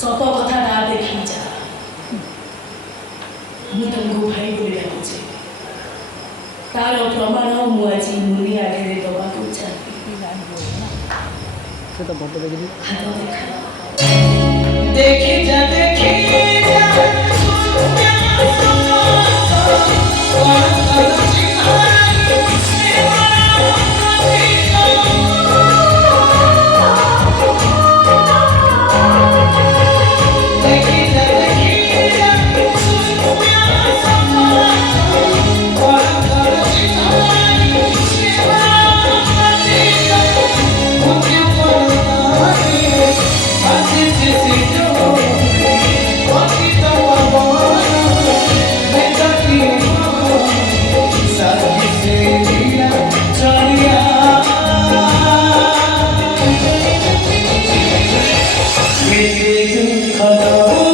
ସତ କଥାଟା ଦେଖି ଯା। ମୁଁ ତମକୁ ଭାଇ ବୋଲି ଡାକୁଛି। ତାର ପ୍ରମାଣ ମୁଁ ଆଜି ମୁନି ଆଗରେ ଦେବାକୁ ଚାହେଁ। ସେ ତ ଫଟୋ ଦେଖିବି। ହାତ ଦେଖି ଯା ଦେଖି ଯା Hello.